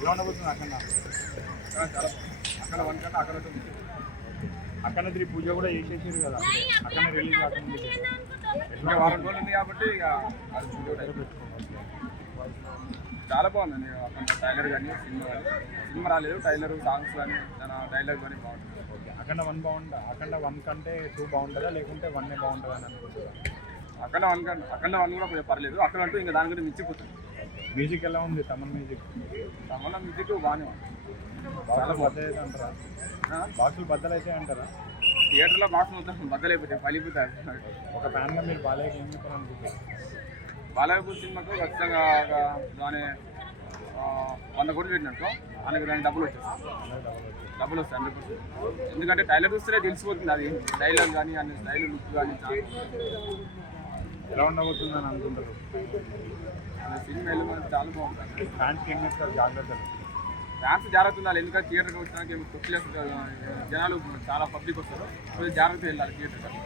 ఎలా ఉండబోతుంది అక్కడ? చాలా బాగుంది. అక్కడ 1 కన్నా అక్కడ 2 అక్కడ 3 పూజ కూడా చేసేసారు కదా, అక్కడ రిలీజ్ కాకముందు ఇంకా వారం రోజులు ఉంది కాబట్టి ఇక అది పూజ పెట్టుకోవాలి. చాలా బాగుందండి. అక్కడ టైలర్ కానీ సినిమా రాలేదు, టైలర్ సాంగ్స్ కానీ టైలర్ కానీ బాగుంటుంది. ఓకే, అక్కడ 1 బాగుంటుందా? అక్కడ 1 కంటే 2 బాగుంటుందా, లేకుంటే 1 బాగుంటుందా అని అనుకుంటున్నాను. అక్కడ 1 కూడా కొంచెం పర్లేదు, అక్కడ అంటూ ఇంకా దాని గురించి మించిపోతుంది. మ్యూజిక్ ఎలా ఉంది? తమన్ మ్యూజిక్ బాగానే ఉంది. బాక్సులు బద్దలైతే అంటారా? బాక్సులు బద్దలైతే అంటారా? థియేటర్లో బాక్స్ మొత్తం బద్దలైపోతాయి, పలిపోతాయి. ఒక ఫ్యాన్గా మీరు బాలయ్యకి ఏం చెప్పాలనుకుంటారు? బాలయ్య సినిమాకు ఖచ్చితంగా దాని 100 కోట్లు పెట్టినట్టు ఆయనకు దానికి డబ్బులు వస్తాయి 100%. ఎందుకంటే టైలర్ చూస్తే తెలిసిపోతుంది, అది డైలాగ్ కానీ అన్ని స్టైల్ లుక్ కానీ ఎలా ఉండబోతుందని అనుకుంటారు? సినిమా వెళ్ళి చాలా బాగుంటుంది. ఫ్యాన్స్కి ఏం చెప్తారు జాగ్రత్తలు? ఫ్యాన్స్ జాగ్రత్త ఉండాలి, ఎందుకంటే థియేటర్కి వచ్చినాక కొట్టు జనాలు చాలా పబ్లిక్ వస్తారు, కొంచెం జాగ్రత్తగా వెళ్ళాలి థియేటర్కి.